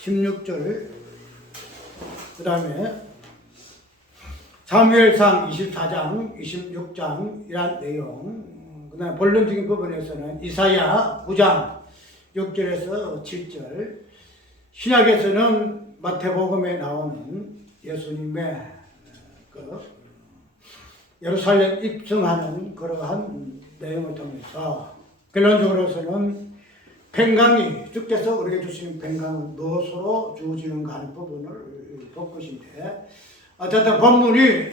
16절, 그 다음에 사무엘상 24장, 26장 이란 내용, 그 다음에 본론적인 부분에서는 이사야 9장 6절에서 7절, 신약에서는 마태복음에 나오는 예수님의 그 예루살렘 입성하는 그러한 내용을 통해서 결론적으로서는 평강이, 주께서 우리에게 주신 평강은 무엇으로 주어지는가 하는 부분을 볼 것인데, 어쨌든 본문이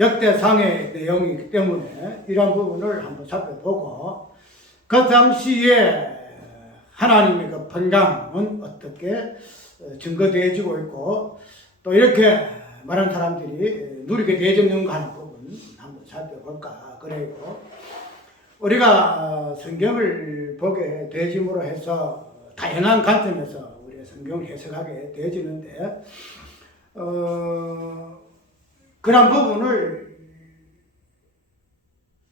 역대상의 내용이기 때문에 이런 부분을 한번 살펴보고, 그 당시에 하나님의 그 평강은 어떻게 증거되어지고 있고, 또 이렇게 많은 사람들이 누리게 되어졌는가 하는 부분 한번 살펴볼까 그래요. 우리가 성경을 보게 되짐으로 해서 다양한 관점에서 우리가 성경을 해석하게 되어지는데, 그런 부분을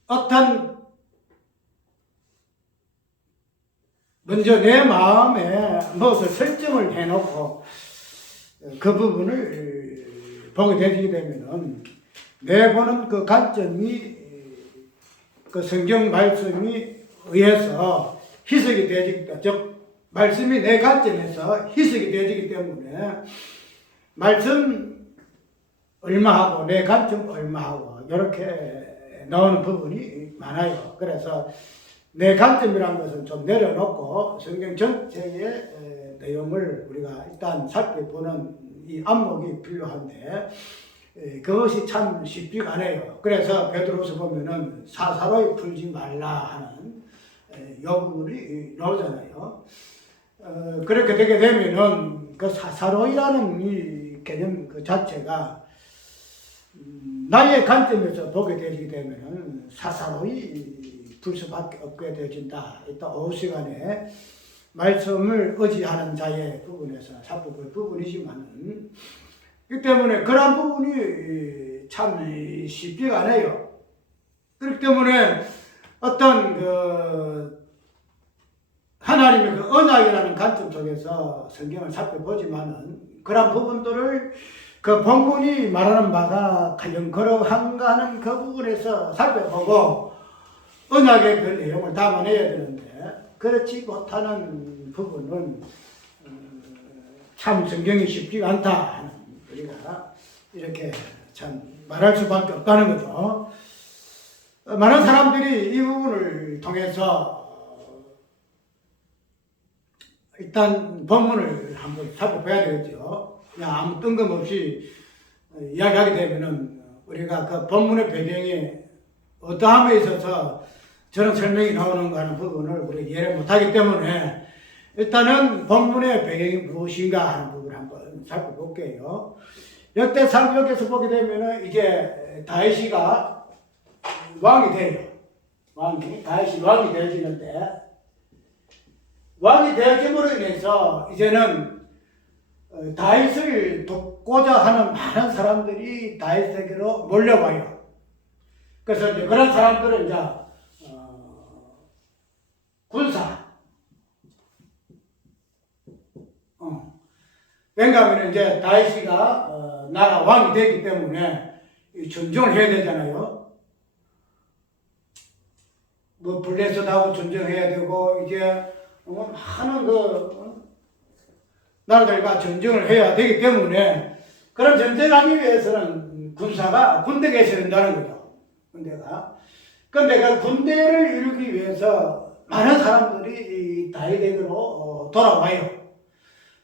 어떤 먼저 내 마음에 무엇을 설정을 해놓고 그 부분을 보게 되게 되면은 내 보는 그 관점이 그 성경 말씀이 의해서 희석이 되어지기 때문에, 즉 말씀이 내 관점에서 희석이 되어지기 때문에 말씀 얼마하고 내 관점 얼마하고 이렇게 나오는 부분이 많아요. 그래서 내 관점이라는 것은 좀 내려놓고 성경 전체의 내용을 우리가 일단 살펴보는 이 안목이 필요한데, 그것이 참 쉽지가 않아요. 그래서 베드로서 보면은 사사로이 풀지 말라 하는 이 부분이 나오잖아요. 그렇게 되게 되면은 그 사사로이라는 이 개념 그 자체가 나의 관점에서 보게 되기 되면은 사사로이 풀 수밖에 없게 되어진다. 이따 오후 시간에 말씀을 의지하는 자의 부분에서 살펴볼 부분이지만은, 그렇기 때문에 그런 부분이 참 쉽지가 않아요. 그렇기 때문에 어떤 그 하나님의 그 언약이라는 관점 속에서 성경을 살펴보지만은 그런 부분들을 그 본문이 말하는 바가 과연 그러한가 하는 그 부분에서 살펴보고 언약의 그 내용을 담아내야 되는데, 그렇지 못하는 부분은 참 성경이 쉽지가 않다 하는, 우리가 이렇게 참 말할 수밖에 없다는 거죠. 많은 사람들이 이 부분을 통해서 일단 본문을 한번 살펴봐야 되겠죠. 그냥 아무 뜬금없이 이야기하게 되면은 우리가 그 본문의 배경이 어떠함에 있어서 저런 설명이 나오는가 하는 부분을 우리가 이해를 못하기 때문에 일단은 본문의 배경이 무엇인가 하는 부분을 한번 살펴볼게요. 역대상기록에서 보게 되면은 이제 다윗이가 왕이 돼요. 다윗이 왕이 되어지는데, 왕이 되어짐으로 인해서 이제는 다윗을 돕고자 하는 많은 사람들이 다윗에게로 몰려와요. 그래서 이제 그런 사람들은 이제 군사, 왜냐하면 이제 다윗이가 나라 왕이 되기 때문에 전쟁을 해야 되잖아요. 뭐 블레셋하고 전쟁해야 되고 이제 많은 그 나라들과 전쟁을 해야 되기 때문에, 그런 전쟁하기 위해서는 군대가 있어야 된다는 거죠. 군대가. 근데 그 군대를 이루기 위해서 많은 사람들이 다윗에게로 돌아와요.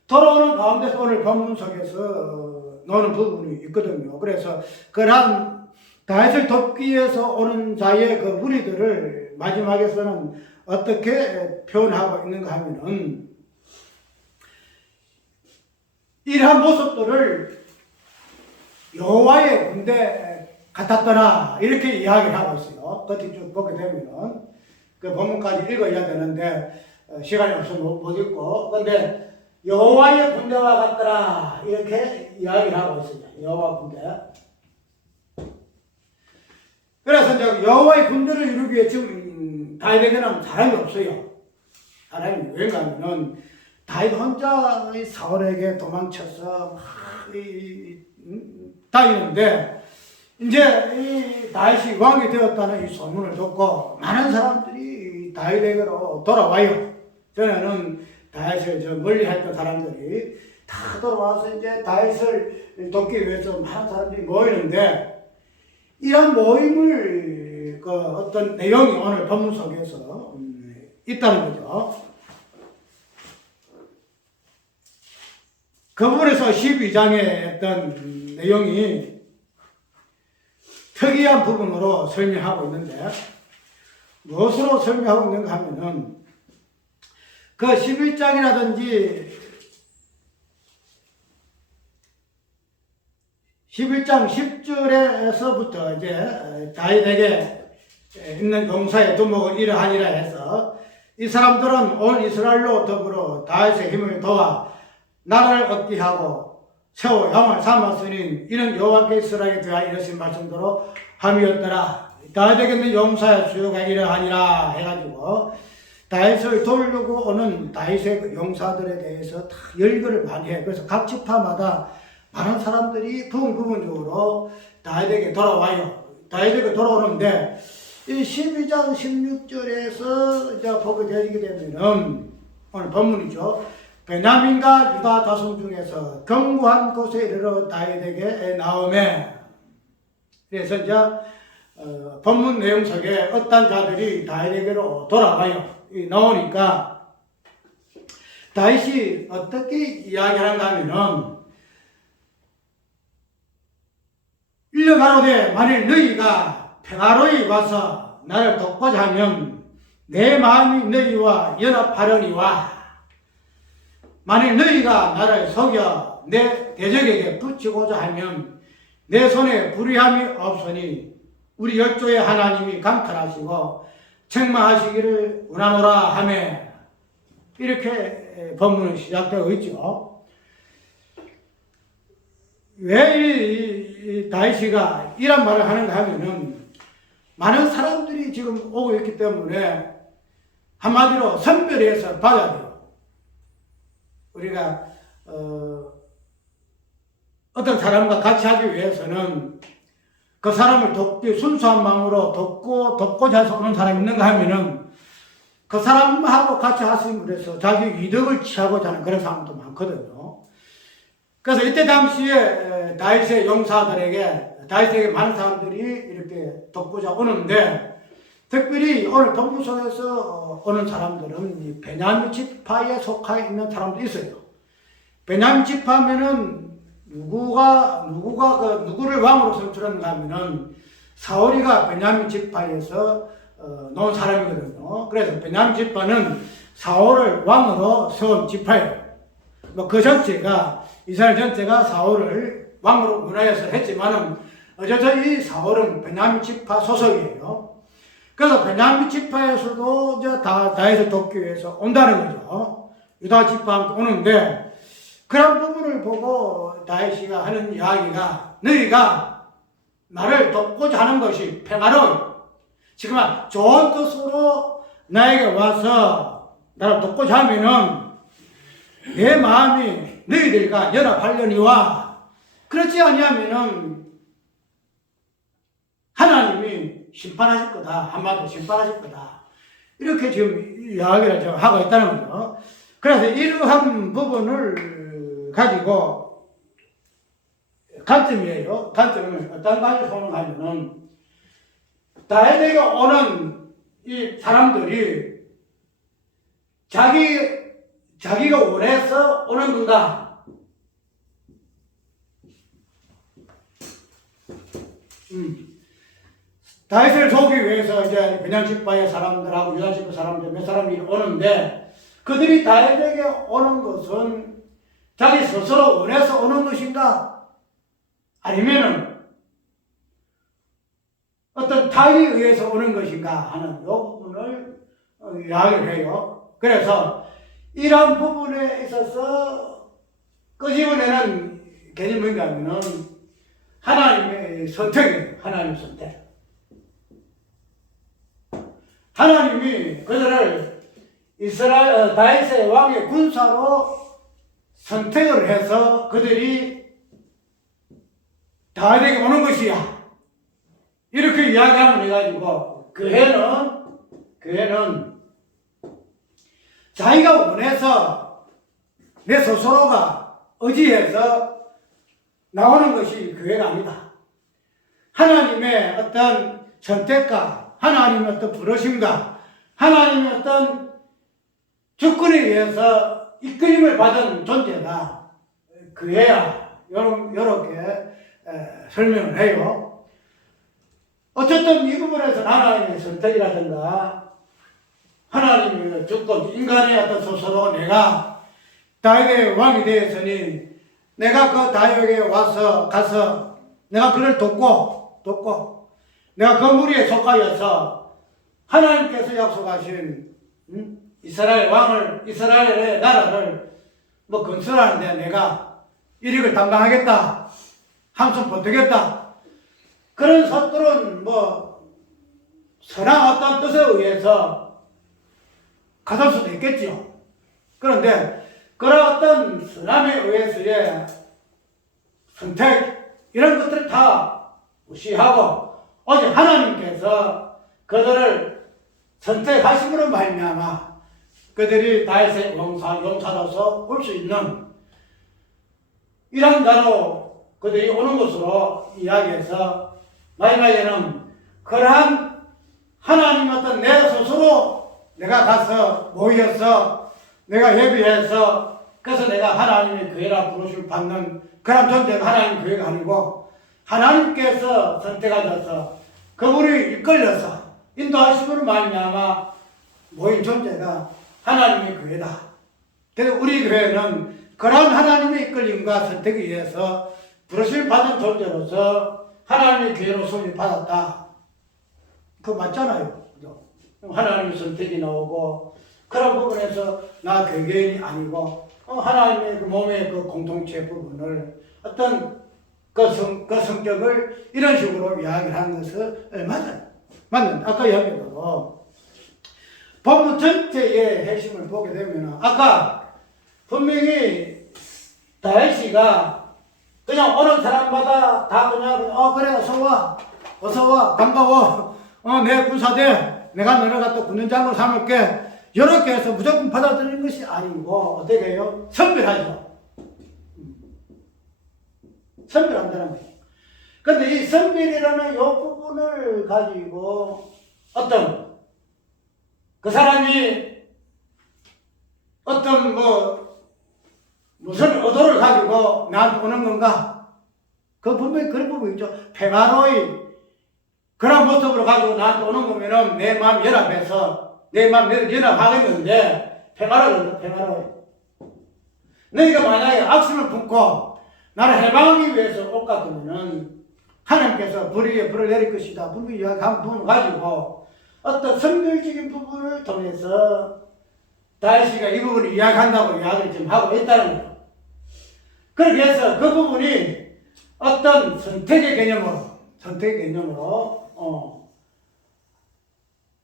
돌아오는 가운데서 오늘 본문 속에서 나오는 부분이 있거든요. 그래서 그러한 다윗을 돕기 위해서 오는 자의 그 무리들을 마지막에서는 어떻게 표현하고 있는가 하면은, 이러한 모습들을 여호와의 군대 같았더라 이렇게 이야기를 하고 있어요. 끝에 쭉 보게 되면은 그 본문까지 읽어야 되는데 시간이 없어서 못 읽고, 근데 여호와의 군대와 같더라 이렇게 이야기를 하고 있습니다. 여호와 군대. 그래서 이제 여호와의 군대를 이루기 위해 지금 다윗에게는 사람이 없어요. 사람이 왜 가면은 다윗 혼자 이 사울에게 도망쳐서 막 다니는데 이제 이 다윗이 왕이 되었다는 이 소문을 듣고 많은 사람들이 다윗에게로 돌아와요. 전에는 다윗을 저 멀리 했던 사람들이 다 돌아와서 이제 다윗을 돕기 위해서 많은 사람들이 모이는데 이런 모임을 그 어떤 내용이 오늘 본문 속에서 있다는 거죠. 그 부분에서 12장의 어떤 내용이 특이한 부분으로 설명하고 있는데 무엇으로 설명하고 있는가 하면은 그 11장이라든지 11장 10절에서부터 이제 다윗에게 있는 용사의 두목을 이러하니라 해서 이 사람들은 온 이스라엘로 더불어 다윗의 힘을 도와 나라를 얻게 하고 세워 왕을 삼았으니 이는 여호와께 이스라엘에 대하여 이러신 말씀대로 함이었더라. 다윗에게 있는 용사의 수요가 이러하니라 해가지고 다윗을 도우려고 오는 다윗의 용사들에 대해서 다 열거를 많이 해. 그래서 각 지파마다 많은 사람들이 부분적으로 다윗에게 돌아와요. 다윗에게 돌아오는데 이 12장 16절에서 이제 보게 되게 되면은 오늘 본문이죠. 베냐민과 유다 자손 중에서 견고한 곳에 이르러 다윗에게 나오매. 그래서 이제 본문 내용 속에 어떤 자들이 다윗에게로 돌아가요. 나오니까 다윗이 어떻게 이야기하는가 하면은 일러가로되 만일 너희가 평화로이 와서 나를 돕고자 하면 내 마음이 너희와 연합하려니와 만일 너희가 나를 속여 내 대적에게 붙이고자 하면 내 손에 불의함이 없으니 우리 열조의 하나님이 강탈하시고 책망하시기를 원하노라 하며 이렇게 본문은 시작되고 있죠. 왜 이 다윗이가 이런 말을 하는가 하면은 많은 사람들이 지금 오고 있기 때문에 한마디로 선별해서 받아야 돼요. 우리가 어떤 사람과 같이 하기 위해서는 그 사람을 돕기 순수한 마음으로 돕고자 해서 오는 사람이 있는가 하면은 그 사람하고 같이 하심으로 해서 자기 이득을 취하고자 하는 그런 사람도 많거든요. 그래서 이때 당시에 다윗의 다윗에게 많은 사람들이 이렇게 돕고자 오는데 특별히 오늘 본문 속에서 오는 사람들은 베냐민 지파에 속해 있는 사람도 있어요. 베냐민 지파면은 누구를 왕으로 선출했는가 하면은 사울이가 베냐민 지파에서 놓은 사람이거든요. 그래서 베냐민 지파는 사울을 왕으로 세운 지파예요. 그 전체가 이스라엘 전체가 사울을 왕으로 문화해서 했지만은 어쨌든 이 사울은 베냐민 지파 소속이에요. 그래서 베냐민 지파에서도 이제 다윗을 돕기 위해서 온다는 거죠. 유다 지파한테 오는데 그런 부분을 보고 다윗이가 하는 이야기가 너희가 나를 돕고자 하는 것이 평화로워. 지금 좋은 뜻으로 나에게 와서 나를 돕고자 하면은 내 마음이 너희들과 연합하려니와 그렇지 아니하면은 하나님이 심판하실 거다. 한마디로 심판하실 거다. 이렇게 지금 이야기를 하고 있다는 거죠. 그래서 이러한 부분을 가지고 관점이에요. 관점은 어떤 관점을 보는가 하면은 다윗에게 오는 이 사람들이 자기가 원해서 오는 건가? 다윗을 돕기 위해서 이제 베냐민 지파의 사람들하고 유다 지파 사람들 몇 사람이 오는데 그들이 다윗에게 오는 것은 자기 스스로 원해서 오는 것인가? 아니면은 어떤 타인에 의해서 오는 것인가 하는 이 부분을 이야기를 해요. 그래서 이러한 부분에 있어서 끄집어내는 개념이 뭔가 하면은 하나님의 선택이에요. 하나님의 선택. 하나님이 그들을 이스라엘 다윗의 왕의 군사로 선택을 해서 그들이 다윗에게 오는 것이야. 이렇게 이야기하면 해가지고 그 해는 자기가 원해서 내 스스로가 의지해서 나오는 것이 그 해가 아니다. 하나님의 어떤 선택과 하나님의 어떤 부르심과 하나님의 어떤 주권에 의해서 이끌림을 받은 존재다. 그 해야. 이렇게 설명을 해요. 어쨌든 이 부분에서 하나님의 선택이라든가 하나님의 주권, 인간의 어떤 스스로 내가 다윗의 왕이 되었으니 내가 그 다윗에게 가서 내가 그를 돕고 내가 그 무리에 속하여서 하나님께서 약속하신 이스라엘의 나라를 건설하는데 내가 일익을 담당하겠다. 한손 보태겠다. 그런 것들은 선한 어떤 뜻에 의해서 가질 수도 있겠죠. 그런데 그런 어떤 선함에 의해서의 선택 이런 것들을 다 무시하고 오직 하나님께서 그들을 선택하심으로 말미암아 그들이 다윗의 용사로서 올 수 있는 이런 나로 그들이 오는 것으로 이야기해서 마지막에는 그러한 하나님 어떤 내 스스로 내가 가서 모여서 내가 예비해서 그래서 내가 하나님의 교회라 부르심을 받는 그런 존재가 하나님 교회가 아니고 하나님께서 선택하셔서 그분이 이끌려서 인도하심으로 말미암아 모인 존재가 하나님의 교회다. 그래서 우리 교회는 그러한 하나님의 이끌림과 선택에 의해서 부르심을 받은 존재로서 하나님의 교회로 소개를 받았다. 그거 맞잖아요. 하나님의 선택이 나오고 그런 부분에서 나 개개인이 아니고 하나님의 그 몸의 그 공동체 부분을 어떤 그 성격을 이런 식으로 이야기를 하는 것은 맞는 아까 이야기대로 본문 전체의 핵심을 보게 되면 아까 분명히 다윗이가 그냥 오는 사람마다 다 그냥 그래 어서 와 반가워 내 군사대 내가 너네 갖다 군대 장로 삼을게 이렇게 해서 무조건 받아들이는 것이 아니고 어떻게 해요? 선별하죠. 선별한다는 거예요. 그런데 이 선별이라는 이 부분을 가지고 어떤 그 사람이 어떤 무슨 의도를 가지고 나한테 오는 건가? 그 분명히 그런 부분이 있죠. 평화로이 그런 모습으로 가지고 나한테 오는 거면은 내 마음 연합해서 내 마음 연합하겠는데 평화로이 너희가 만약에 악심을 품고 나를 해방하기 위해서 올 것 같으면은 하나님께서 불 위에 불을 내릴 것이다. 분명히 이야기한 부분을 가지고 어떤 선별적인 부분을 통해서 다윗이가 이 부분을 이야기한다고 이야기를 지금 하고 있다는 거예요. 그렇게 해서 그 부분이 어떤 선택의 개념으로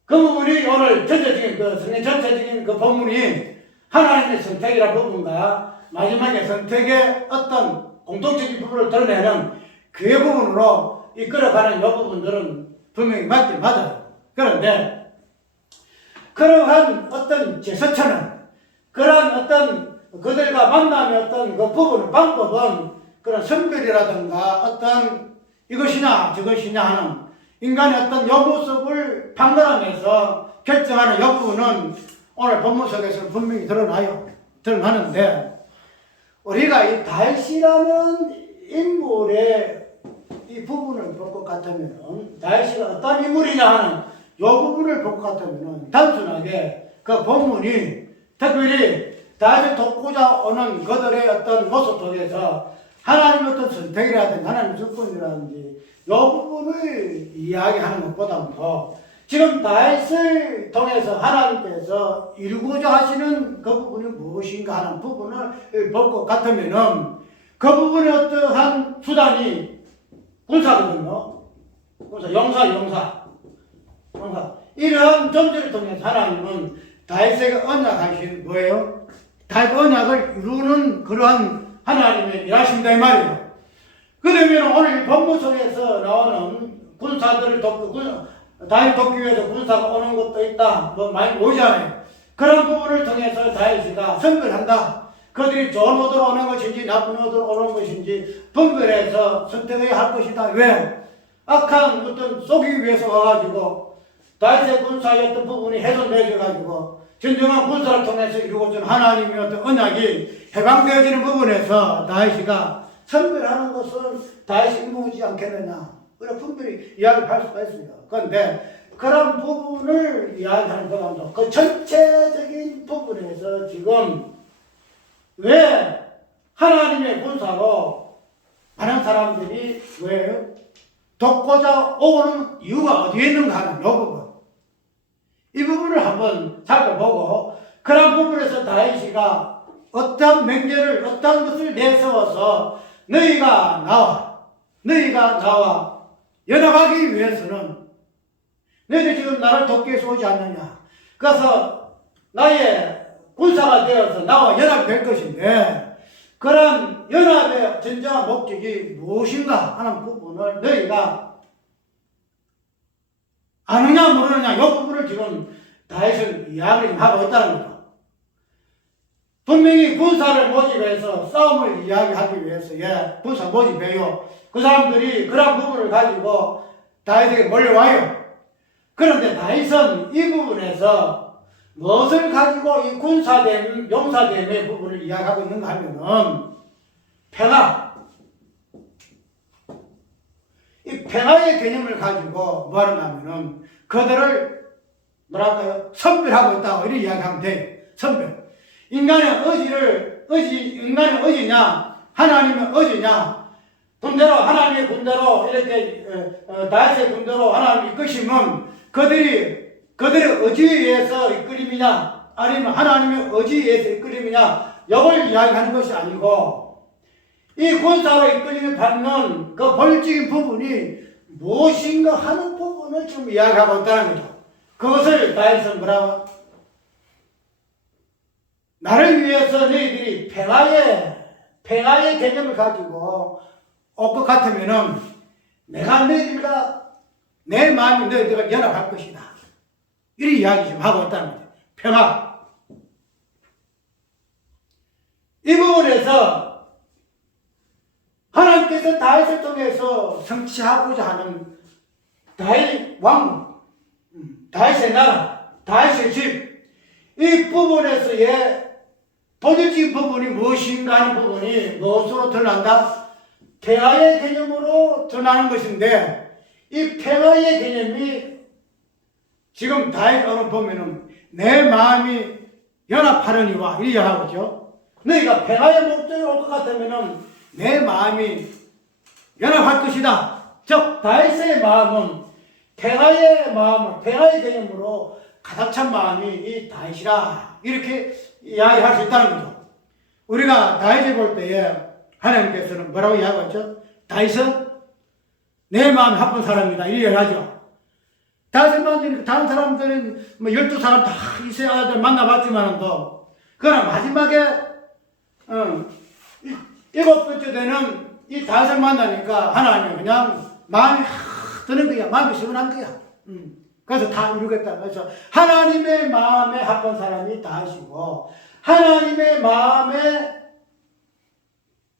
그 부분이 오늘 전체적인 성경 전체적인 그 본문이 하나님의 선택이라는 부분과 마지막에 선택의 어떤 공통적인 부분을 드러내는 그 부분으로 이끌어가는 이 부분들은 분명히 맞아요. 그런데 그러한 어떤 제스처는 그러한 어떤 그들과 만남의 어떤 그 부분 방법은 그런 선별이라든가 어떤 이것이냐 저것이냐 하는 인간의 어떤 요 모습을 판단하면서 결정하는 요 부분은 오늘 본문 속에서 분명히 드러나는데 우리가 이 다윗이라는 인물의 이 부분을 볼 것 같으면 다윗이가 어떤 인물이냐 하는 요 부분을 볼 것 같으면 단순하게 그 본문이 특별히 다윗을 돕고자 오는 그들의 어떤 모습 속에서 하나님의 어떤 선택이라든지 하나님의 주권이라든지 요 부분을 이야기하는 것보다도 지금 다윗을 통해서 하나님께서 이루고자 하시는 그 부분이 무엇인가 하는 부분을 볼 것 같으면은 그 부분의 어떠한 수단이 군사거든요. 용사. 이러한 존재를 통해서 하나님은 다윗에게 언약하신 뭐예요? 다윗 언약을 이루는 그러한 하나님의 일하신다 이 말이에요. 그러면 오늘 본문 속에서 나오는 군사들을 다윗 돕기 위해서 군사가 오는 것도 있다. 뭐 많이 오잖아요. 그런 부분을 통해서 다윗이가 선별한다. 그들이 좋은 의도로 오는 것인지 나쁜 의도로 오는 것인지 분별해서 선택해야 할 것이다. 왜? 악한 어떤 쏘기 위해서 와가지고 다윗의 군사였던 부분이 훼손되어가지고 진정한 군사를 통해서 이루어진 하나님의 어떤 언약이 해방되어지는 부분에서 다윗이가 선별하는 것은 다윗이 인공이지 않겠느냐. 그런 분별히 이야기를 할 수가 있습니다. 그런데 그런 부분을 이야기하는 것도 그 전체적인 부분에서 지금 왜 하나님의 군사로 많은 사람들이 왜 돕고자 오는 이유가 어디에 있는가 하는 이 부분. 이 부분을 한번 살펴보고 그런 부분에서 다윗이가 어떤 명제를 어떤 것을 내세워서 너희가 나와 연합하기 위해서는 너희들 지금 나를 돕기 위해서 오지 않느냐. 그래서 나의 군사가 되어서 나와 연합될 것인데 그런 연합의 진정한 목적이 무엇인가 하는 부분을 너희가 아느냐 모르느냐 이 부분을 지금 다윗은 이야기를 하고 있다는 거죠. 분명히 군사를 모집해서 싸움을 이야기하기 위해서 군사 모집해요. 그 사람들이 그런 부분을 가지고 다윗에게 몰려와요. 그런데 다윗은 이 부분에서 무엇을 가지고 이 군사됨, 용사됨의 부분을 이야기하고 있는가 하면은 평화. 이 평화의 개념을 가지고 뭐 하는가 하면은 그들을 뭐랄까요? 선별하고 있다고 이렇게 이야기하면 돼요. 선별. 인간의 의지냐, 하나님의 의지냐, 하나님의 군대로 이렇게 다윗의 군대로 하나님이 이끄시면 그들의 의지에 의해서 이끌림이냐 아니면 하나님의 의지에 의해서 이끌림이냐 이걸 이야기하는 것이 아니고 이 군사로 이끌림을 받는 그 본질적인 부분이 무엇인가 하는 부분을 좀 이야기하고 있다는 거죠. 그것을 다윗은 뭐라고? 나를 위해서 너희들이 평화의 개념을 가지고 올 것 같으면은 내가 너희들과 내 마음이 너희들과 연합할 것이다. 이런 이야기 좀 하고 있다는 거죠. 평화. 이 부분에서 하나님께서 다윗을 통해서 성취하고자 하는 다윗 왕국, 다윗의 나라, 다윗의 집, 이 부분에서의 본질적인 부분이 무엇인가 하는 부분이 무엇으로 드러난다? 평화의 개념으로 드러나는 것인데 이 평화의 개념이 지금 다윗을 보면은 내 마음이 연합하려니와 이렇게 하고 있죠. 너희가 평화의 목적이 올 것 같으면은 내 마음이 연합할 것이다. 즉 다윗의 마음은 평화의 개념으로 가득 찬 마음이 이 다윗이라 이렇게 이야기할 수 있다는 거죠. 우리가 다윗을 볼 때에 하나님께서는 뭐라고 이야기하죠? 다윗은 내 마음이 합한 사람이다 이렇게 하죠. 다윗은 다른 사람들은 뭐 12사람 다 이스라엘 만나봤지만도 그러나 마지막에 7번째 되는 이 다윗을 만나니까 하나님은 그냥 마음이 드는 거야. 마음이 시원한 거야. 그래서 다 이루겠다. 그래서 하나님의 마음에 합한 사람이 다윗이고 하나님의 마음에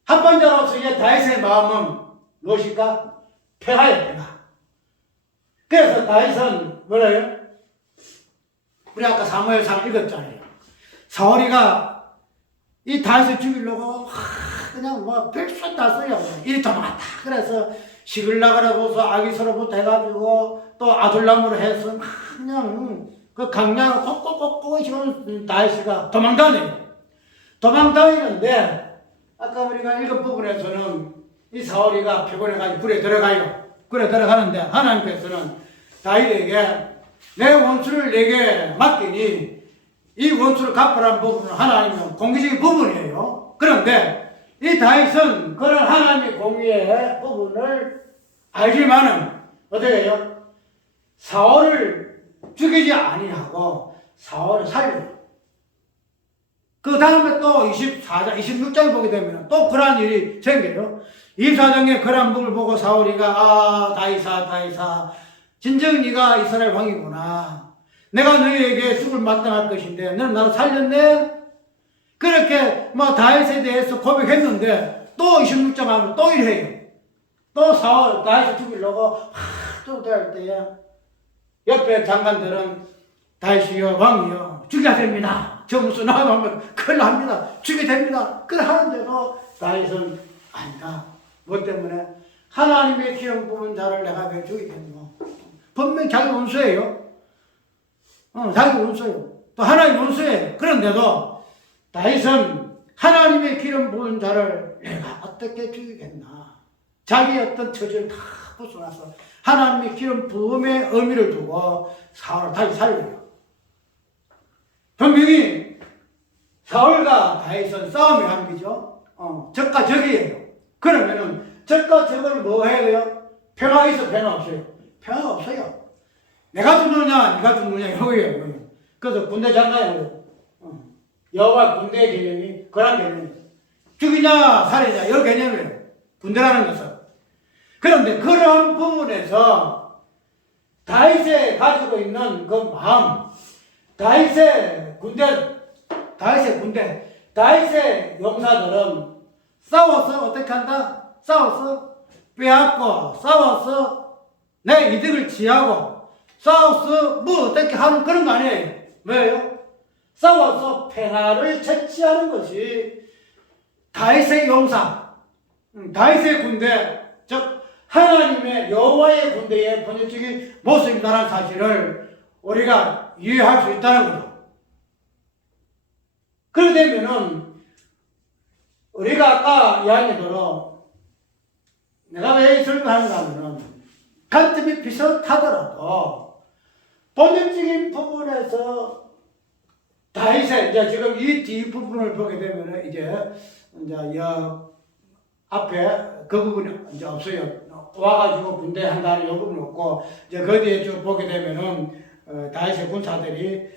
합한 자로서의 다윗의 마음은 무엇일까? 평화예요. 평화. 그래서 다윗은 뭐래요? 우리 아까 사무엘상 읽었잖아요. 사울이가 이 다윗을 죽이려고 그냥 뭐 별수 다 써요. 이리 도망갔다. 그래서 시글락이라고서 아기서로부터 해가지고 또 아둘람으로 해서 그냥 그 강량 꼭꼭꼭꼭 지금 다윗이가 도망다녀요. 도망다니는데 아까 우리가 읽은 부분에서는 이 사울이가 피곤해가지고 굴에 들어가요. 굴에 들어가는데 하나님께서는 다윗에게 내 원수를 내게 맡기니 이 원수를 갚으라는 부분은 하나님의 공개적인 부분이에요. 그런데 이 다윗은 그런 하나님의 공의의 부분을 알지만은 어떻게 해요? 사울을 죽이지 아니하고 사울을 살려요. 그 다음에 또 24장, 26장을 보게 되면 또 그러한 일이 생겨요. 24장에 그러한 분을 보고 사울이가 다윗아 진정 네가 이스라엘 왕이구나. 내가 너희에게 죽을 마땅할 것인데 너는 나를 살렸네? 그렇게 다윗에 대해서 고백했는데 또 26장 하면 또 이래요. 또 사울 다윗을 죽이려고 또 될 때에 옆에 장관들은 다윗이여 왕이여 죽여야 됩니다. 저 무슨 나가면 큰일 납니다. 죽여야 됩니다. 그래 하는데도 다윗은 아니다. 뭐 때문에? 하나님의 기름 부은 자를 내가 왜 죽이겠노? 분명히 자기 원수예요. 자기 원수예요. 또 하나님 원수예요. 그런데도 다윗은 하나님의 기름 부은 자를 내가 어떻게 죽이겠나? 자기의 어떤 처지를 다 벗어나서 하나님의 기름 부음의 의미를 두고 사울을 다시 살려요. 분명히 사울과 다윗은 싸움의 관계죠. 적과 적이에요. 그러면은 적과 적을 뭐 해야 돼요? 평화가 있어, 평화 없어요? 평화가 없어요. 내가 죽느냐, 네가 죽느냐 이거예요. 그래서 군대 장관이에요. 여호와 군대의 개념이 그런 개념이에요. 죽이냐 살이냐 이런 개념이에요. 군대라는 것은. 그런데 그런 부분에서 다윗이 가지고 있는 그 마음, 다윗의 군대, 다윗의 용사들은 싸워서 어떻게 한다? 싸워서 빼앗고, 싸워서 내 이득을 취하고, 싸워서 뭐 어떻게 하는 그런 거 아니에요. 왜요? 싸워서 평화를 채취하는 것이 다윗의 용사, 다윗의 군대, 즉 하나님의 여호와의 군대의 본질적인 모습이라는 사실을 우리가 이해할 수 있다는 거죠. 그렇게 되면은 우리가 아까 이야기대로 내가 왜 이 설명하는가 하면은 관점이 비슷하더라도 본질적인 부분에서 다윗의 이제 지금 이 뒷부분을 보게 되면은 이제 앞에 그 부분이 이제 없어요. 와가지고 군대 한다는 이 부분이 없고 이제 그 뒤에 쭉 보게 되면은 다윗의 군사들이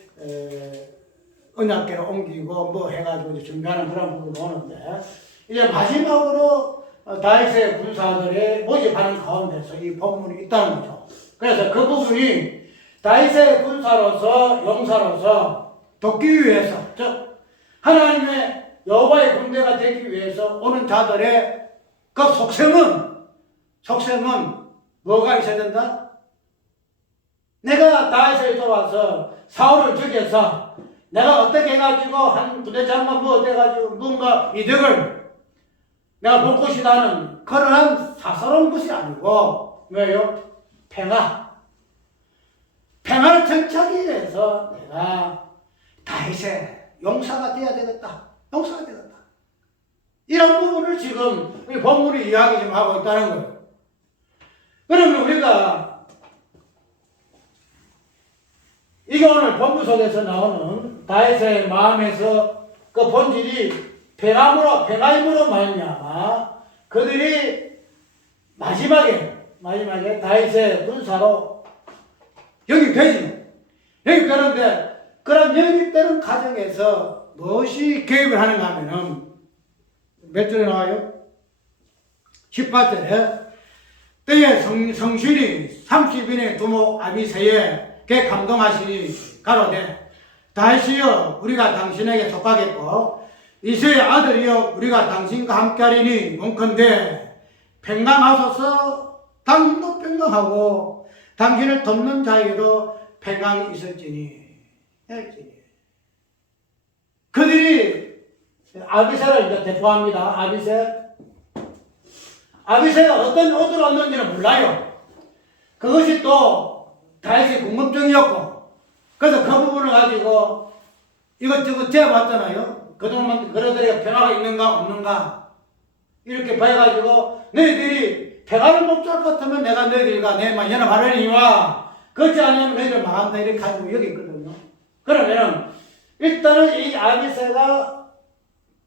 언약궤를 옮기고 뭐 해가지고 이제 준비하는 그런 부분이 오는데 이제 마지막으로 다윗의 군사들이 모집하는 가운데서 이 본문이 있다는 거죠. 그래서 그 부분이 다윗의 군사로서 용사로서 돕기 위해서 즉 하나님의 여호와의 군대가 되기 위해서 오는 자들의 그 속셈은 뭐가 있어야 된다? 내가 다윗을 도와서 사울을 죽여서 내가 어떻게 해가지고 한 부대장만 뭐 어때가지고 뭔가 이득을 내가 볼 것이라는 그러한 사사로운 것이 아니고 왜요? 평화를 정착하기 위해서 내가 다윗의 용사가 되어야 되겠다. 용사가 되겠다. 이런 부분을 지금 우리 본문이 이야기 좀 하고 있다는 거예요. 그러면 우리가 이게 오늘 본문 속에서 나오는 다윗의 마음에서 그 본질이 평화임으로 말미암아 그들이 마지막에 다윗의 군사로 영입되는데 그런 영입되는 과정에서 무엇이 개입을 하는가 하면은 몇 절에 나와요? 18절에 때에 성신이 30인의 두목 아비새에게 감동하시니 가로되 다윗이여 우리가 당신에게 속하겠고 이새의 아들이여 우리가 당신과 함께하리니 원컨대 평강하소서. 당신도 평강하고 당신을 돕는 자에게도 평강이 있을지니. 그들이 아비새를 이제 대표합니다. 아비새가 어떤 옷을 얻는지는 몰라요. 그것이 또 다윗의 궁금증이었고 그래서 그 부분을 가지고 이것저것 재봤잖아요. 그동안 그들에게 평화가 있는가 없는가 이렇게 봐가지고 너희들이 평화를 목적할 것 같으면 내가 너희들과 내만 연합하려니와 그렇지 않으면 너희들 망한다 이렇게 가지고 여기 있거든요. 그러면 일단은 이 아비새가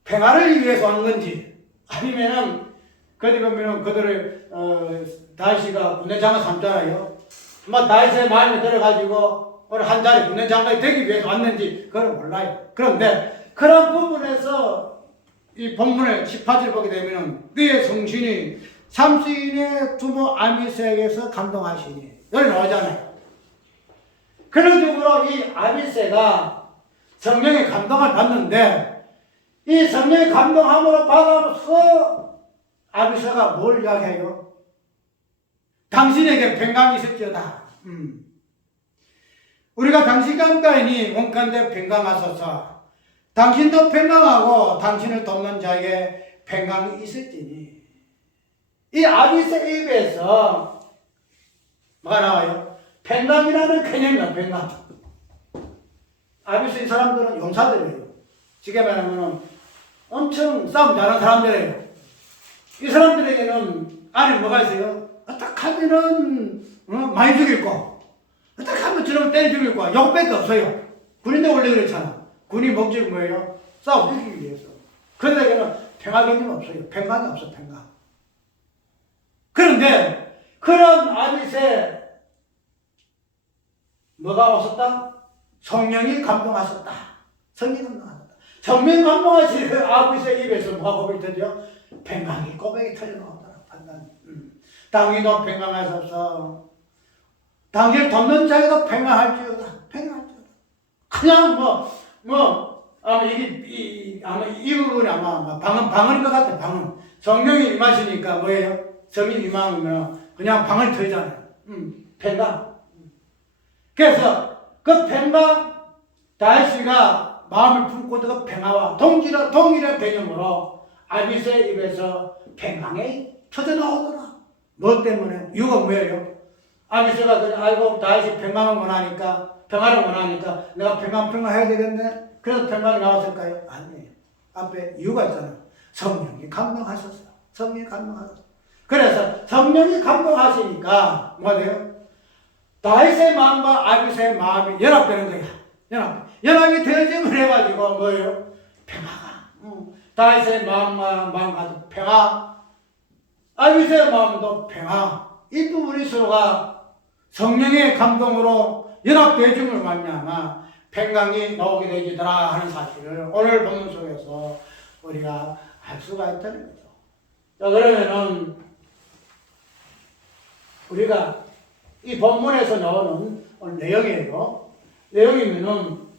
평화를 위해서 한 건지 아니면은 그들 보면은 그들을 다윗이가 군대 장관 삼잖아요. 다윗의 마음에 들어가지고 오늘 한 자리 군대 장관이 되기 위해서 왔는지 그걸 몰라요. 그런데 그런 부분에서 이 본문의 18절 보게 되면은 그의 성신이 삼수인의 두모 아비새에게서 감동하시니 여기 나오잖아요. 그런 식으로 이 아비새가 성령의 감동을 받는데 이 성령의 감동함으로 받아서 아비새가 뭘 이야기해요? 당신에게 평강이 있을지어다. 우리가 당신 가운데니 원컨대 평강하소서. 당신도 평강하고 당신을 돕는 자에게 평강이 있을지니. 이 아비새 입에서 뭐가 나와요? 평강이라는 개념이야. 평강. 아비새 이 사람들은 용사들이에요. 지금 말하면 엄청 싸움 잘하는 사람들이에요. 이 사람들에게는 안에 뭐가 있어요? 어떻게 하면은 많이 죽일 거, 어떻게 하면 저러면 때려 죽일 거, 욕밖에 없어요. 군인도 원래 그렇잖아. 군인 목적이 뭐예요? 싸움 이기기 위해서. 그들에게는 평화 개념이 없어요. 평강이 없어, 평강. 그런데 그런 아비새 뭐가 왔었다? 성령이 감동하셨다. 성령이 감동하셨다. 성령이 감동하신 아비새 입에서 뭐가 고백이 터져? 평강이 고백이 터져나오더라. 판단. 당신도 평강하셔서 당신을 돕는 자에도 평강할지어다. 평강할지어다. 그냥 아마 아마 이 부분이 아마 방언인 것 같아. 방언. 성령이 임하시니까 뭐예요? 성령이 임하면 그냥 방언이 터지잖아요. 평강. 그래서 그 평강 다윗이가 마음을 품고 그 평화와 동일한 개념으로 아비새 입에서 평강이 터져나오더라. 뭐 때문에? 이유가 뭐예요? 아비새가 그냥 아이고 다윗이 평강을 원하니까 평화를 원하니까 내가 평강해야 되겠네. 그래서 평강이 나왔을까요? 아니에요. 앞에 이유가 있잖아요. 성령이 감동하셨어요. 성령이 감동하셨어요. 그래서 성령이 감동하시니까 뭐가 돼요? 다윗의 마음과 아비새의 마음이 연합되는 거야. 연합이 되어짐을 해가지고 뭐예요? 평화가. 다윗의 마음과도 평화, 아비새의 마음도 평화. 이 부분이 서로가 성령의 감동으로 연합되어짐을 말미암아 평강이 나오게 되지더라 하는 사실을 오늘 본문 속에서 우리가 알 수가 있다는 거죠. 자, 그러면은 우리가 이 본문에서 나오는 오늘 내용이에요. 내용이면은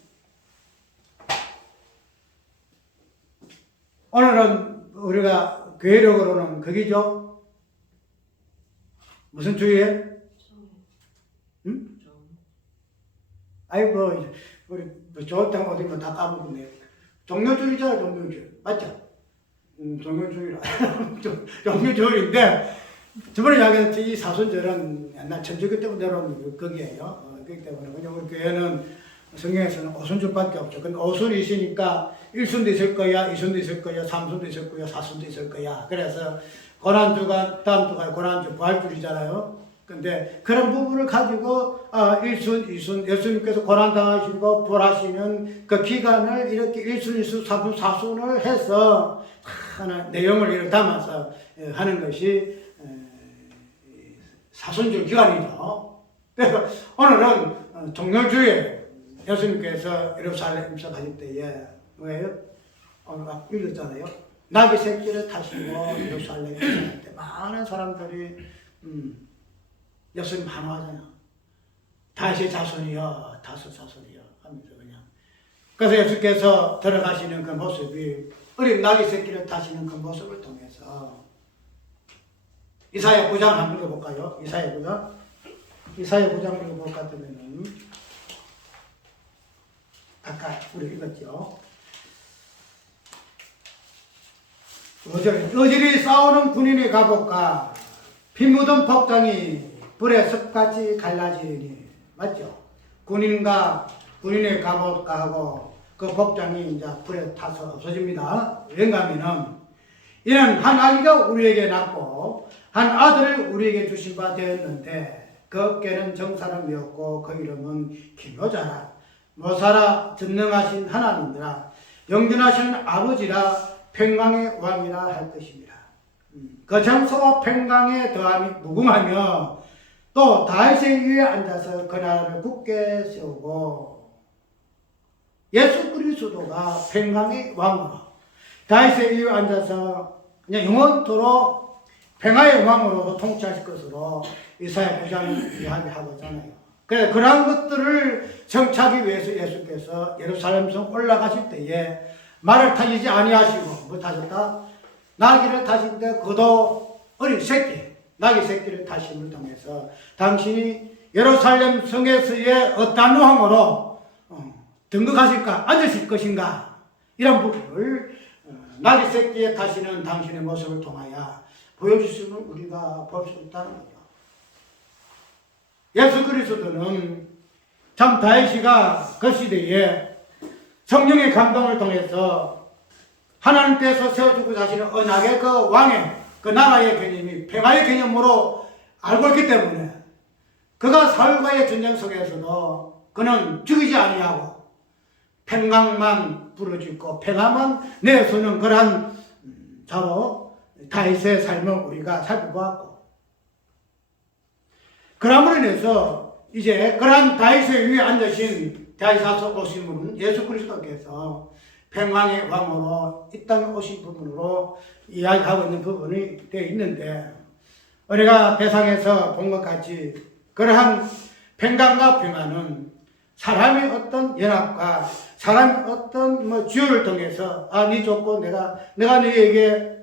오늘은 우리가 교회력으로는 거기죠. 무슨 주의에? 응? 아이고 우리 좋다고 어디 다 까먹었네. 종료주의잖아, 종료주의. 맞죠? 종료주의라. 종료주의인데 저번에 이야기했던 이 사순절은 옛날 천주교 때부터 내려온 거기에요. 그렇기 때문에 그냥 우리 교회는 성경에서는 오순절밖에 없죠. 근데 오순이 있으니까 1순도 있을 거야, 2순도 있을 거야, 3순도 있을 거야, 4순도 있을 거야. 그래서 고난주가 다음 주가 고난주 부활주이잖아요. 근데 그런 부분을 가지고 1순, 2순, 예수님께서 고난당하시고 부활하시는 그 기간을 이렇게 1순, 2순, 3순, 4순을 해서 하나 내용을 이렇게 담아서 하는 것이 사순절 기간이죠. 그래서 오늘은 종료주에 예수님께서 예루살렘에서 가실 때에 뭐예요? 오늘 막 읽었잖아요. 나귀 새끼를 타시고 예루살렘에 가실 때 많은 사람들이 예수님 환호하잖아요. 다윗의 자손이여, 다섯 자손이여 하면서 그냥. 그래서 예수께서 들어가시는 그 모습이 어린 나귀 새끼를 타시는 그 모습을 통해서 이사야 9장 한번 읽어볼까요? 이사야 9장. 이사야 9장 읽어볼 것 같으면은 아까 우리 읽었죠. 어질이 싸우는 군인의 갑옷과 피 묻은 복장이 불에 습같이 갈라지리니. 맞죠? 군인과 군인의 갑옷과 하고 그 복장이 이제 불에 타서 없어집니다. 왠가 하면은 이는 한 아기가 우리에게 낳고 한 아들을 우리에게 주신 바 되었는데 그 어깨는 정사람이었고 그 이름은 기묘자라. 모사라 전능하신 하나님이라. 영전하신 아버지라. 평강의 왕이라 할 것입니다. 그 정서와 평강의 더함이 무궁하며 또 다윗의 위에 앉아서 그 나라를 굳게 세우고 예수 그리스도가 평강의 왕으로 다윗의 위에 앉아서 그냥 영원토록 평화의 왕으로도 통치하실 것으로 이사야 9장을 이야기하고 있잖아요. 그래 그러한 것들을 정착하기 위해서 예수께서 예루살렘성 올라가실 때에 말을 타시지 아니하시고 뭐 타셨다? 나귀를 타신데 그도 어린 새끼 나귀 새끼를 타심을 통해서 당신이 예루살렘 성에서의 어떠한 왕으로 등극하실까 앉으실 것인가 이런 부분을 나귀 새끼에 타시는 당신의 모습을 통하여 보여주시면 우리가 볼 수 있다는 거죠. 예수 그리스도는 참 다윗이가 그 시대에 성령의 감동을 통해서 하나님께서 세워주고 자신은 언약의 그 왕의 그 나라의 개념이 평화의 개념으로 알고 있기 때문에 그가 사울과의 전쟁 속에서도 그는 죽이지 아니하고 평강만 부르짖고 평화만 내세우는 그러한 바로 다윗의 삶을 우리가 살펴보았고 그러므로 인해서 이제 그러한 다윗의 위에 앉으신 다윗에서 오신 분은 예수 그리스도께서 평강의 왕으로 이 땅에 오신 부분으로 이야기하고 있는 부분이 되어 있는데 우리가 대상에서 본 것 같이 그러한 평강과 평화는 사람의 어떤 연합과 사람의 어떤 주요를 통해서 네 좋고 내가 너에게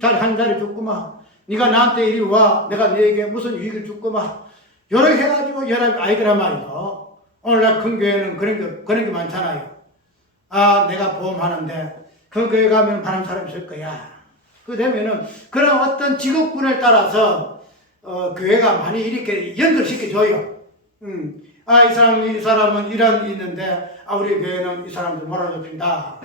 한 자리 줬구만 네가 나한테 이리 와 내가 너에게 무슨 유익을 줬구만 이렇게 해가지고 연합이 아이들란 말이죠. 오늘날 큰 교회는 그런 게 많잖아요. 내가 보험하는데 그 교회 가면 많은 사람이 있을 거야. 그 되면은 그런 어떤 직업군을 따라서 교회가 많이 이렇게 연결시켜줘요. 이 사람은 이런 있는데 우리 교회는 이 사람들 몰아줍니다.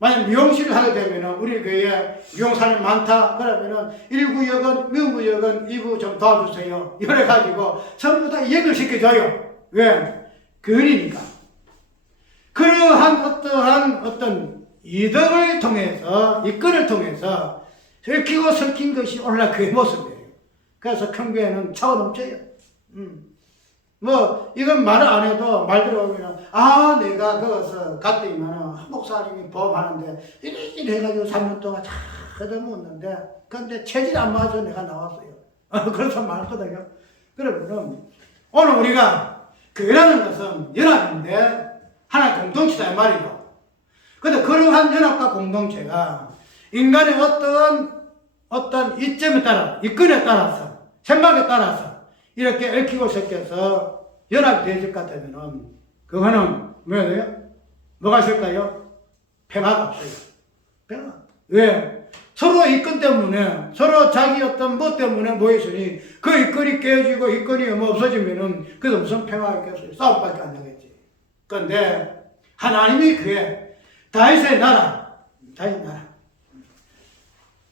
만약 미용실을 하게 되면은 우리 교회에 미용사람이 많다 그러면은 1구역은 미구역은 2부 좀 도와주세요. 이래 가지고 전부 다 연결시켜줘요. 왜? 교인이니까. 그러한 어떤 이덕을 통해서 이권을 통해서 얽히고 설킨 것이 오늘날 그의 모습이에요. 그래서 큰 교회는 차고 넘쳐요. 이건 말을 안 해도 말 들어보면 내가 거기서 갔더니만 목사님이 보험하는데 이리 해가지고 3년 동안 잘 얻어먹었는데 근데 체질이 안 맞아서 내가 나왔어요. 그래서 말하거든요. 그러면은 오늘 우리가 교회라는 것은 연합인데 하나의 공동체다 이 말이죠. 근데 그러한 연합과 공동체가 인간의 어떤 이점에 따라 이권에 따라서 생각에 따라서 이렇게 얽히고 섞여서 연합이 되실 것 같으면은 그거는 뭐야 돼요? 뭐가 있을까요? 평화가 없어요. 평화. 왜? 서로 이권 때문에 서로 자기 어떤 뭐 때문에 모였으니 그 이권이 깨지고 이권이 없어지면은 그래서 무슨 평화가 있겠어요? 싸움밖에 안 나겠지. 그런데 하나님이 그의 다윗의 나라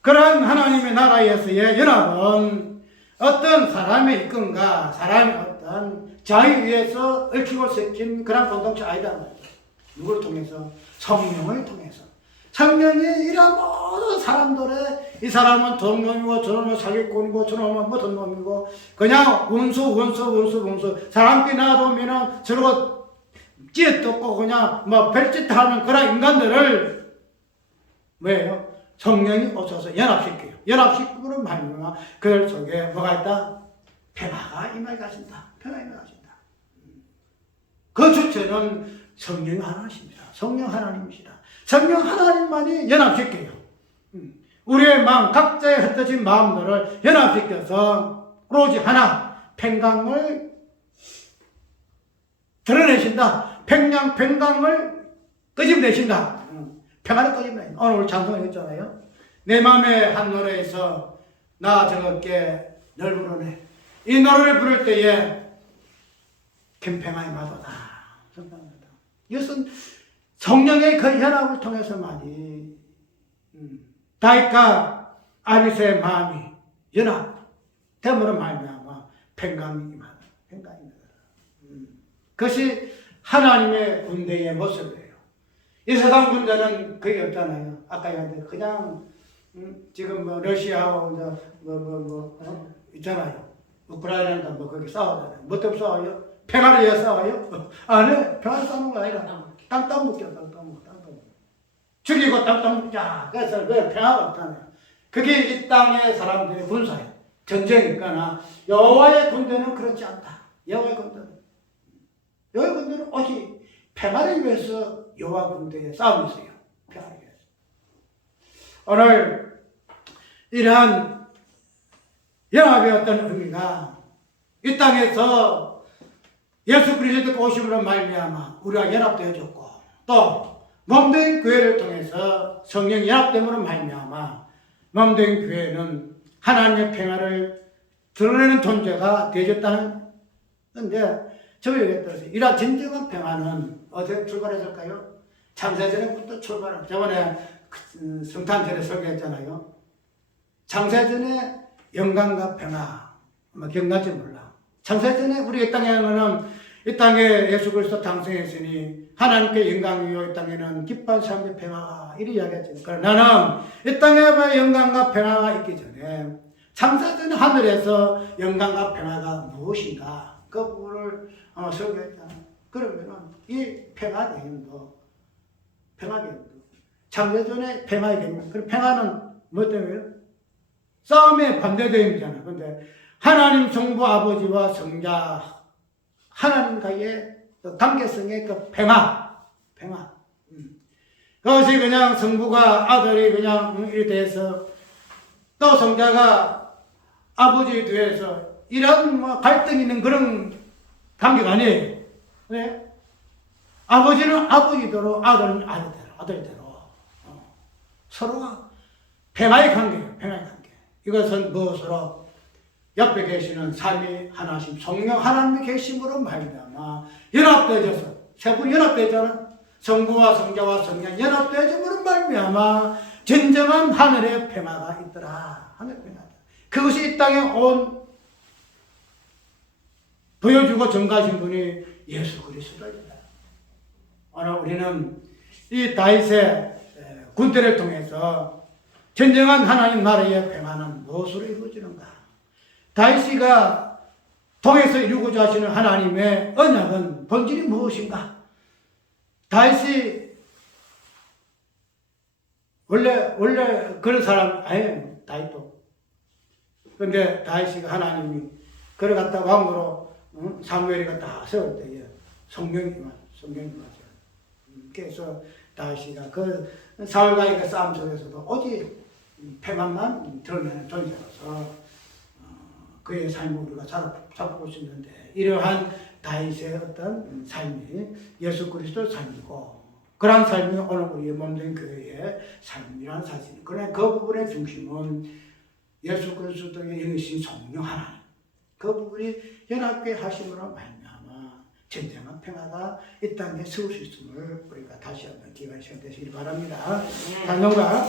그런 하나님의 나라에서의 연합은 어떤 사람의 이권과 사람의 어떤 자유 위에서 얽히고 섞인 그런 공동체 아니다는 말이죠. 누구를 통해서? 성령을 통해서. 성령이 이런 모든 사람들의 이 사람은 돈놈이고 저놈은 사기꾼이고 저놈은 무슨 놈이고 그냥 원수 사람끼리 놔두면은 서로 찌어뜯고 그냥 별짓 하는 그런 인간들을 뭐예요? 성령이 오셔서 연합시켜요. 연합시키고는 말미암아 그들 속에 뭐가 있다? 평화가 임하게 하신다. 평화가 임하게 하신다. 그 주체는 성령 하나님이십니다. 성령 하나님이시다. 성령 하나님만이 연합시켜요. 우리의 마음, 각자의 흩어진 마음들을 연합시켜서 오로지 하나, 평강을 드러내신다. 평강을 끄집내신다. 평화를 끄집내신다. 오늘 우리 찬송을 했잖아요. 내 마음의 한 노래에서 나 저렇게 널 부르네. 이 노래를 부를 때에 김평화의 마도다. 이것은 성령의 그 연합을 통해서만이 다윗과 아비새의 마음이 연합됨으로 말미암아 평강이 임하다. 그것이 하나님의 군대의 모습이에요. 이 세상 군대는 그게 없잖아요. 아까 얘기했는데 그냥 지금 러시아하고 있잖아요. 우크라이나가 뭐 거기 싸우잖아요. 뭐 때문에 싸워요? 평화를 위해 싸워요? 아니, 평화 싸우는 거 아니라 땅 따먹겨, 땅 따먹어. 죽이고 땅 따먹자. 그래서 왜 평화가 없다냐. 그게 이 땅의 사람들의 군사예요. 전쟁이거나 여호와의 군대는 그렇지 않다. 여호와의 군대는 오직 평화를 위해서 여호와 군대에 싸움이 있어요. 평화를 위해서. 오늘 이러한 연합의 어떤 의미가 이 땅에서 예수 그리스도의 오심으로 말미암아 우리가 연합되어졌고 또 몸된 교회를 통해서 성령 연합됨으로 말미암아 몸된 교회는 하나님의 평화를 드러내는 존재가 되어졌다는 건데 저 얘기에 따라서 이러한 진정한 평화는 어디에 출발했을까요? 창세전에부터 출발한 저번에 성탄절에 설교했잖아요. 창세전에 영광과 평화 아마 기억날지 몰라. 창세전에 우리 이 땅에는 이 땅에 예수 그리스도 탄생했으니 하나님께 영광이요 이 땅에는 기뻐한 삶의 평화가 이리 이야기했죠. 그러나 나는 이 땅에 영광과 평화가 있기 전에 창세전 하늘에서 영광과 평화가 무엇인가 그 부분을 설교했잖아. 그러면은 이 평화 개념도 창세전의 평화의 개념. 그 평화는 뭐 때문에요? 싸움에 반대되음이잖아. 근데 하나님 성부 아버지와 성자 하나님과의 관계성의 그 평화. 그것이 그냥 성부가 아들이 그냥 이렇게 돼서 또 성자가 아버지에 대해서 이런 뭐 갈등 있는 그런 관계가 아니에요. 네? 아버지는 아버지대로 아들은 아들대로 서로가 평화의 관계예요. 평화의 관계. 이것은 무엇으로 옆에 계시는 삼위 하나님 성령 하나님이 계심으로 말미암아 연합되어져서 세 분 연합되잖아. 성부와 성자와 성령 연합되어짐으로 말미암아 진정한 하늘의 평화가 있더라. 하늘의 평화다. 그것이 이 땅에 보여주고 전가하신 분이 예수 그리스도입니다. 오늘 우리는 이 다윗의 군대를 통해서 진정한 하나님 나라의 평화는 무엇으로 이루어지는가? 다윗이가 통해서 이루고자 하시는 하나님의 언약은 본질이 무엇인가? 다윗이 원래 그런 사람 아니에요. 다윗도. 그런데 다윗이가 하나님이 그를 갖다 왕으로 사무엘이 갖다 세울 때에 성령이 맞죠. 그래서 다윗이가 그 사울과의 그 싸움 속에서도 오직 평안만 드러내는 존재로서 그의 삶을 우리가 잡고 있는데 이러한 다윗의 어떤 삶이 예수 그리스도의 삶이고 그러한 삶이 오늘 우리의 몸된 교회의 삶이라는 사실. 그러나 그 부분의 중심은 예수 그리스도의 영이신 성령 하나님. 그 부분이 연합회 하심으로 말미암아 진정한 평화가 이 땅에 세울 수 있음을 우리가 다시 한번 기회가 시간 되시길 바랍니다. 단영과